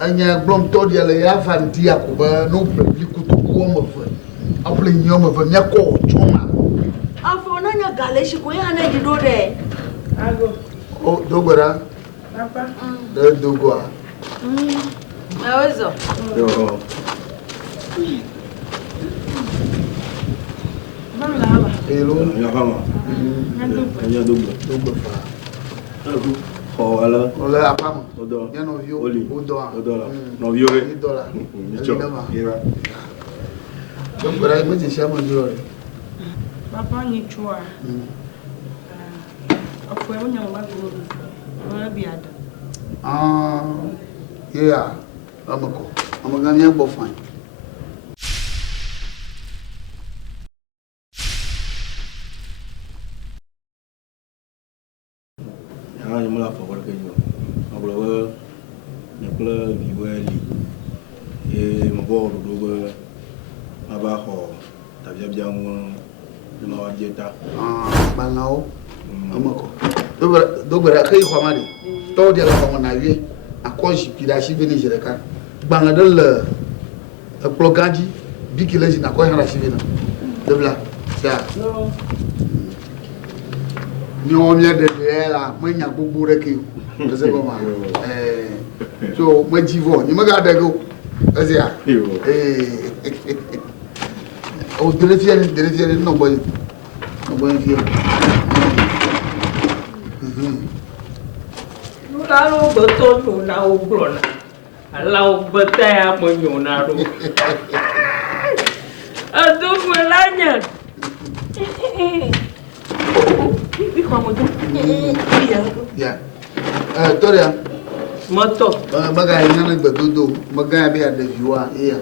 anya blom to dia le ya vanti akoba no public kutuku o mo fe aple nyo mo fe nya ko choma afo na nya galeshi ko ya na dido de Ago. o dogora Papa. de dogoa awezo Yo. Vamos lá. elo Ya fama. Ya double. dogo fa Oh, ala. ola apam Odo. ya no vio Oli. odo Odo la. No viore. $1 Micho. Ira. dogora me ti chama de ore Papa ni chua. Afo e wonya ma go. Ora biada. Yeah amako amagani ya bo fine Ya, ni mula fa wala kenyo. Abula wa. Ni kula viweli. Mabo do go. Aba ho. Tabia bia mu. Ni ma wa dieta. balao amako dogora kai khwamari to dia la ko na wie akoji pidashi beni jereka banga del plogaji bikile na ko hara shivina debla ya No. nyomye de la manya gbugbu reke ose ko ma so majivo ni maga dago azia o delefia no boy fi Lalu betul nyuna ugrona. Lalu betul apa nyuna tu. Aduh melanya. bi ko mo do ya toria Moto. maga ina na gbedodo maga bi ade viwa iya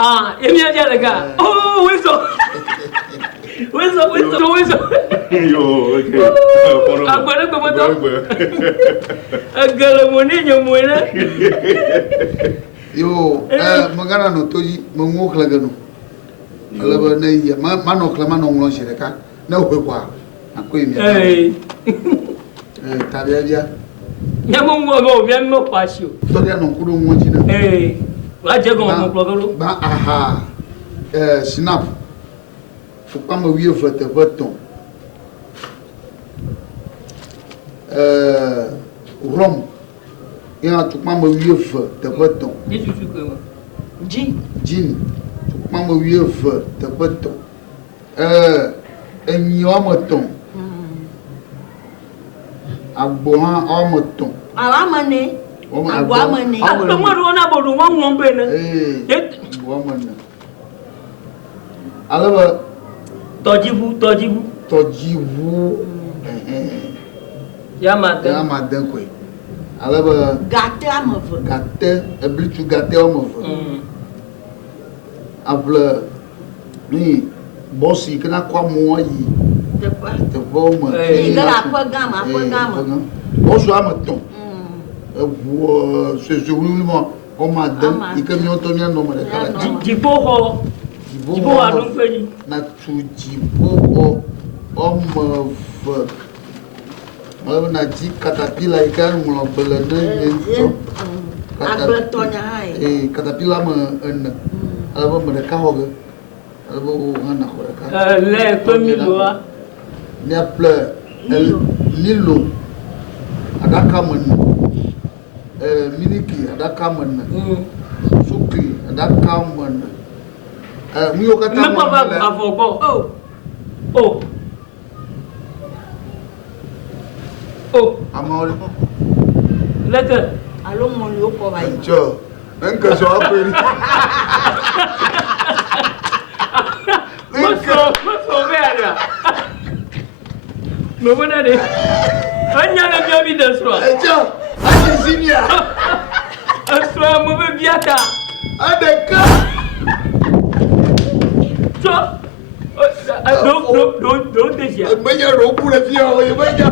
Ah, ini aja lega. Oh, wiso. Wiso. Yo, okay. Agora que botou. Agora moni nyomuna. yo magana no toji mongo klagano alaba na iya mano klama no nglo shireka na okwa akoyi mi Eh. tabia bia Nyamungo mo bien mo pasio. toria no kudo nwoji na Eh. Waje go mo plogalo. ba aha snap faut pas me wier vote voton rom ya tu pas me wier vote voton Ni susu ko. ji jin tu pas me wier vote voton enyi omoton agbo han omoton awa mane agwa mane Akpemo ro na bodu won won be na. agbo mane alaba Tojibu. tojivu Ya mate. ya madan kwe alaba gate amavo gate eblitu gate omovo abla ni bosi kana kwa moyi de pa te voma Eh, gara pa gama bosu amaton evo se wulimo o madan ikemi oto mi no mare kala Jibo ho. Jibo wa dun pe ni. na tujibo omovo alaba na ji katapila ikan mulo belene nento abretonya hai katapila ma en alaba mereka hoga alaba ngana hoga Le pe mi loa. ni aple lilo adaka man miniki adaka man suki adaka man mi o kata Me pa ba afoko. Oh. amore Leke. alo mo lo ko ba yi jo enka so aperi Maso be ada. No bona de. Anya na bia bi desro. jo aji sinia Aswa mo be biata. adeka So. Don't desia. menya ro pure fia o menya